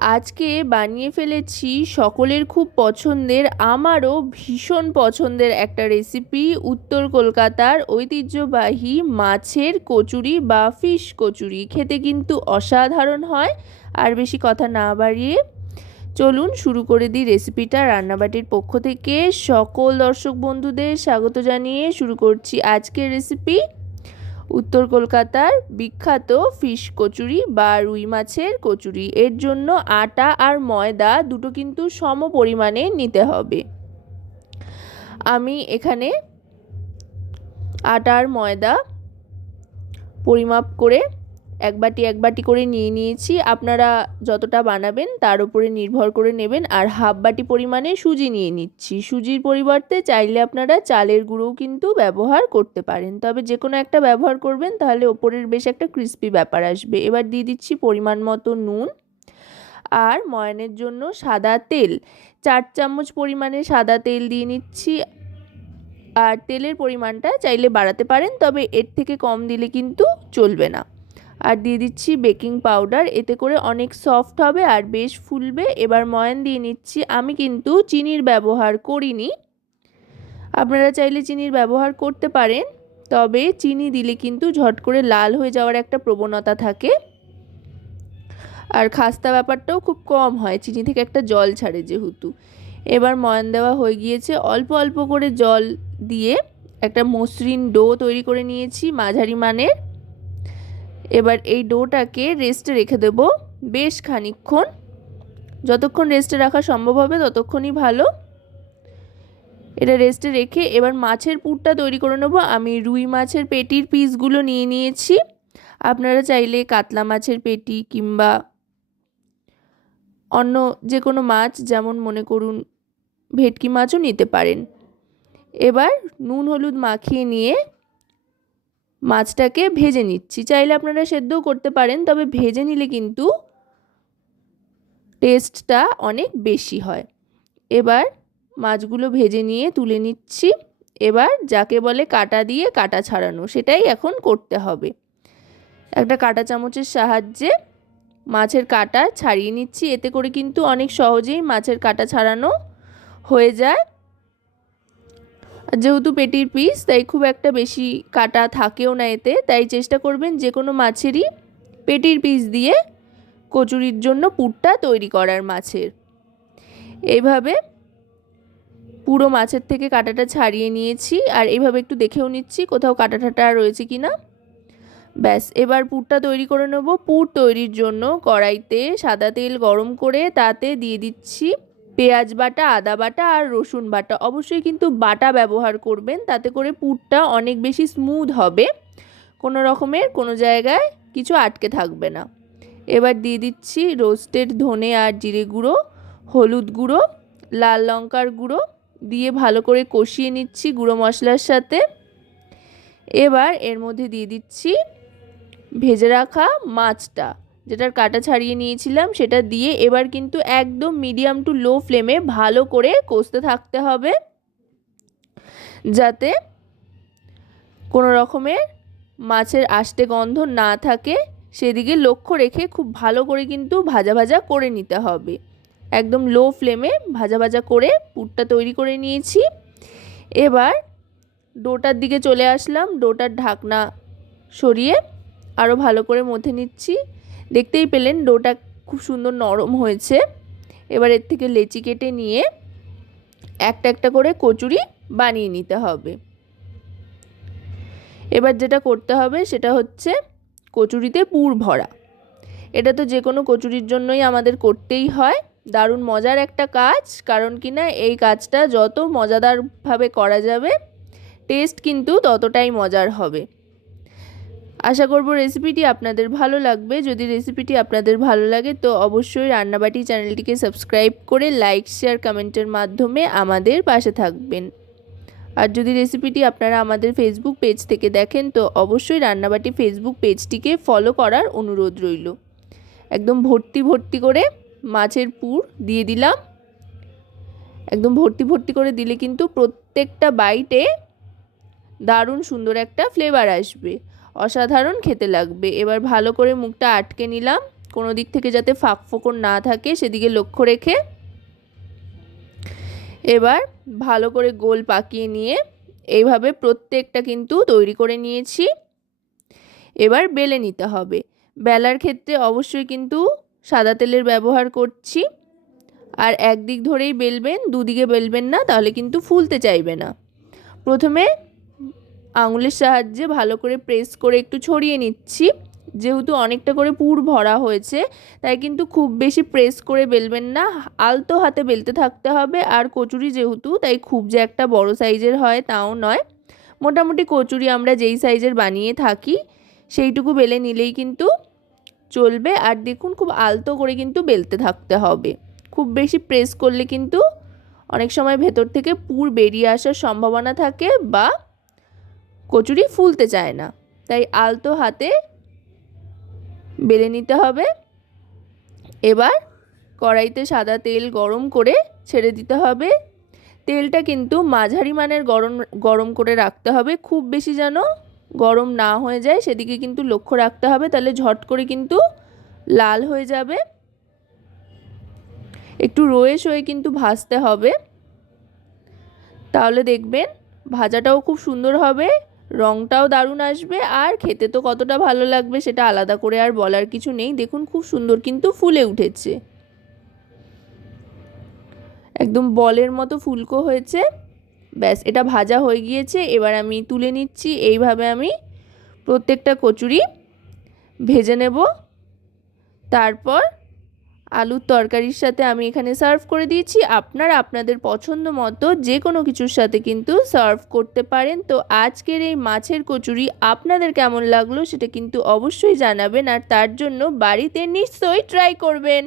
আজকে বানিয়ে ফেলেছি সকলের খুব পছন্দের, আমারও ভীষণ পছন্দের একটা রেসিপি উত্তর কলকাতার ঐতিহ্যবাহী মাছের কচুরি বা ফিশ কচুরি। খেতে কিন্তু অসাধারণ হয়, আর বেশি কথা না বাড়িয়ে চলুন শুরু করে দিই রেসিপিটা রান্নাবাটির পক্ষ থেকে সকল দর্শক বন্ধুদের স্বাগত জানিয়ে শুরু করছি আজকের রেসিপি উত্তর কলকাতার বিখ্যাত ফিশ কচুরি বা রুই মাছের কচুরি। এর জন্য আটা আর ময়দা দুটো কিন্তু সম পরিমাণে নিতে হবে। আমি এখানে আটা আর ময়দা পরিমাপ করে এক বাটি এক বাটি করে নিয়ে নিয়েছি। আপনারা যতটা বানাবেন তার উপরে নির্ভর করে নেবেন। আর হাফ বাটি পরিমাণে সুজি নিয়ে নিচ্ছি। সুজির পরিবর্তে চাইলে আপনারা চালের গুঁড়োও কিন্তু ব্যবহার করতে পারেন। তবে যে কোনো একটা ব্যবহার করবেন, তাহলে ওপরের বেশ একটা ক্রিস্পি ব্যাপার আসবে। এবার দিয়ে দিচ্ছি পরিমাণ মতো নুন আর ময়নের জন্য সাদা তেল। চার চামচ পরিমাণে সাদা তেল দিয়ে নিচ্ছি। আর তেলের পরিমাণটা চাইলে বাড়াতে পারেন, তবে এর থেকে কম দিলে কিন্তু চলবে না। আর দিয়ে দিচ্ছি বেকিং পাউডার। এতে করে অনেক সফট হবে আর বেশ ফুলবে। এবার ময়ান দিয়ে নিচ্ছি। আমি কিন্তু চিনির ব্যবহার করিনি। আপনারা চাইলে চিনির ব্যবহার করতে পারেন। তবে চিনি দিলে কিন্তু ঝট করে লাল হয়ে যাওয়ার একটা প্রবণতা থাকে। আর খাস্তা ব্যাপারটাও খুব কম হয়। চিনি থেকে একটা জল ছাড়ে যেহেতু। এবার ময়ান দেওয়া হয়ে গিয়েছে। অল্প অল্প করে জল দিয়ে একটা মসৃণ ডো তৈরি করে নিয়েছি মাঝারি মানের। এবার এই ডোটাকে রেস্টে রেখে দেব বেশ খানিক্ষণ যতক্ষণ রেস্টে রাখা সম্ভব হবে ততক্ষণই ভালো। এটা রেস্টে রেখে এবার মাছের পুরটা তৈরি করে নেব। আমি রুই মাছের পেটির পিসগুলো নিয়ে নিয়েছি। আপনারা চাইলে কাতলা মাছের পেটি কিংবা অন্য যে কোনো মাছ, যেমন মনে করুন ভেটকি মাছও নিতে পারেন। এবার নুন, হলুদ মাখিয়ে নিয়ে মাছটাকে ভেজে নিচ্ছি। চাইলে আপনারা সেদ্ধও করতে পারেন, তবে ভেজে নিলে কিন্তু টেস্টটা অনেক বেশি হয়। এবার মাছগুলো ভেজে নিয়ে তুলে নিচ্ছি। এবার যাকে বলে কাটা দিয়ে কাটা ছাড়ানো, সেটাই এখন করতে হবে। একটা কাটা চামচের সাহায্যে মাছের কাটা ছাড়িয়ে নিচ্ছি। এতে করে কিন্তু অনেক সহজেই মাছের কাটা ছাড়ানো হয়ে যায়। যেহেতু পেটির পিস তাই খুব একটা বেশি কাটা থাকেও না এতে। তাই চেষ্টা করবেন যে কোনো মাছেরই পেটির পিস দিয়ে কচুরির জন্য পুরটা তৈরি করার মাছের। এইভাবে পুরো মাছের থেকে কাটাটা ছাড়িয়ে নিয়েছি, আর এইভাবে একটু দেখেও নিচ্ছি কোথাও কাটা টাটা রয়েছে কি না ব্যাস, এবার পুরটা তৈরি করে নেব। পুর তৈরির জন্য কড়াইতে সাদা তেল গরম করে তাতে দিয়ে দিচ্ছি পেঁয়াজ বাটা, আদা বাটা আর রসুন বাটা। অবশ্যই কিন্তু বাটা ব্যবহার করবেন, তাতে করে পুরটা অনেক বেশি স্মুথ হবে। কোনো রকমের, কোনো জায়গায় কিছু আটকে থাকবে না। এবার দিয়ে দিচ্ছি রোস্টেড ধনে আর জিরে গুঁড়ো, হলুদ গুঁড়ো, লাল লঙ্কার গুঁড়ো দিয়ে ভালো করে কষিয়ে নিচ্ছি গুঁড়ো মশলার সাথে। এবার এর মধ্যে দিয়ে দিচ্ছি ভেজে রাখা মাছটা। যেটার কাটা ছাড়িয়ে নিয়েছিলাম সেটা দিয়ে এবার কিন্তু একদম মিডিয়াম টু লো ফ্লেমে ভালো করে কষতে থাকতে হবে। যাতে কোনো রকমের মাছের আষ্টে গন্ধ না থাকে, সেদিকে লক্ষ্য রেখে খুব ভালো করে কিন্তু ভাজা ভাজা করে নিতে হবে। একদম লো ফ্লেমে ভাজা ভাজা করে পুরটা তৈরি করে নিয়েছি। এবার ডোটার দিকে চলে আসলাম, ডোটার ঢাকনা সরিয়ে আরও ভালো করে মথে নিচ্ছি। দেখতেই পেলেন ডোটা খুব সুন্দর নরম হয়েছে। এবার এর থেকে লেচি কেটে নিয়ে একটা একটা করে কচুরি বানিয়ে নিতে হবে। এবার যেটা করতে হবে সেটা হচ্ছে কচুরিতে পুর ভরা। এটা তো যে কোনো কচুরির জন্যই আমাদের করতেই হয়। দারুণ মজার একটা কাজ, কারণ কি না, এই কাজটা যত মজাদারভাবে করা যাবে, টেস্ট কিন্তু ততটাই মজার হবে। আশা করব রেসিপিটি আপনাদের ভালো লাগবে। যদি রেসিপিটি আপনাদের ভালো লাগে, তো অবশ্যই রান্নাবাটি চ্যানেলটিকে সাবস্ক্রাইব করে লাইক শেয়ার কমেন্টের মাধ্যমে আমাদের পাশে থাকবেন। আর যদি রেসিপিটি আপনারা আমাদের ফেসবুক পেজ থেকে দেখেন, তো অবশ্যই রান্নাবাটি ফেসবুক পেজটিকে ফলো করার অনুরোধ রইল। একদম ভর্তি ভর্তি করে মাছের পুর দিয়ে দিলাম। একদম ভর্তি ভর্তি করে দিলে কিন্তু প্রত্যেকটা বাইটে দারুণ সুন্দর একটা ফ্লেভার আসবে। অসাধারণ খেতে লাগবে। এবার ভালো করে মুখটা আটকে নিলাম। কোনো দিক থেকে যাতে ফাঁক ফোকর না থাকে, সেদিকে লক্ষ্য রেখে এবার ভালো করে গোল পাকিয়ে নিয়ে এইভাবে প্রত্যেকটা কিন্তু তৈরি করে নিয়েছি। এবার বেলে নিতে হবে। বেলার ক্ষেত্রে অবশ্যই কিন্তু সাদা তেলের ব্যবহার করছি। আর একদিক ধরেই বেলবেন, দুদিকে বেলবেন না, তাহলে কিন্তু ফুলতে চাইবে না। প্রথমে আঙুলের সাহায্যে ভালো করে প্রেস করে একটু ছড়িয়ে নিচ্ছি। যেহেতু অনেকটা করে পুর ভরা হয়েছে, তাই কিন্তু খুব বেশি প্রেস করে বেলবেন না। আলতো হাতে বেলতে থাকতে হবে। আর কচুরি যেহেতু, তাই খুব যে একটা বড় সাইজের হয় তাও নয়। মোটামুটি কচুরি আমরা যেই সাইজের বানিয়ে থাকি, সেইটুকু বেলে নিলেই কিন্তু চলবে। আর দেখুন খুব আলতো করে কিন্তু বেলতে থাকতে হবে। খুব বেশি প্রেস করলে কিন্তু অনেক সময় ভেতর থেকে পুর বেরিয়ে আসার সম্ভাবনা থাকে বা কচুরি ফুলতে চায় না। তাই আলতো হাতে বেলে নিতে হবে। এবার কড়াইতে সাদা তেল গরম করে ছেড়ে দিতে হবে। তেলটা কিন্তু মাঝারি মানের গরম গরম করে রাখতে হবে। খুব বেশি যেন গরম না হয়ে যায়, সেদিকে কিন্তু লক্ষ্য রাখতে হবে। তাহলে ঝট করে কিন্তু লাল হয়ে যাবে। একটু রয়ে সয়ে কিন্তু ভাজতে হবে। তাহলে দেখবেন ভাজাটাও খুব সুন্দর হবে। রঙটাও দারুণ আসবে আর খেতে তো কতটা ভালো লাগবে সেটা আলাদা করে আর বলার কিছু নেই। দেখুন খুব সুন্দর কিন্তু ফুলে উঠেছে। একদম বলের মতো ফুলকো হয়েছে। ব্যাস, এটা ভাজা হয়ে গিয়েছে। এবার আমি তুলে নিচ্ছি। এইভাবে আমি প্রত্যেকটা কচুরি ভেজে নেব। তারপর আলুর তরকারির সাথে আমি এখানে সার্ভ করে দিয়েছি। আপনারা আপনাদের পছন্দ মতো যে কোনো কিছুর সাথে কিন্তু সার্ভ করতে পারেন। তো আজকের এই মাছের কচুরি আপনাদের কেমন লাগল সেটা কিন্তু অবশ্যই জানাবেন। আর তার জন্য বাড়িতে নিশ্চয়ই ট্রাই করবেন।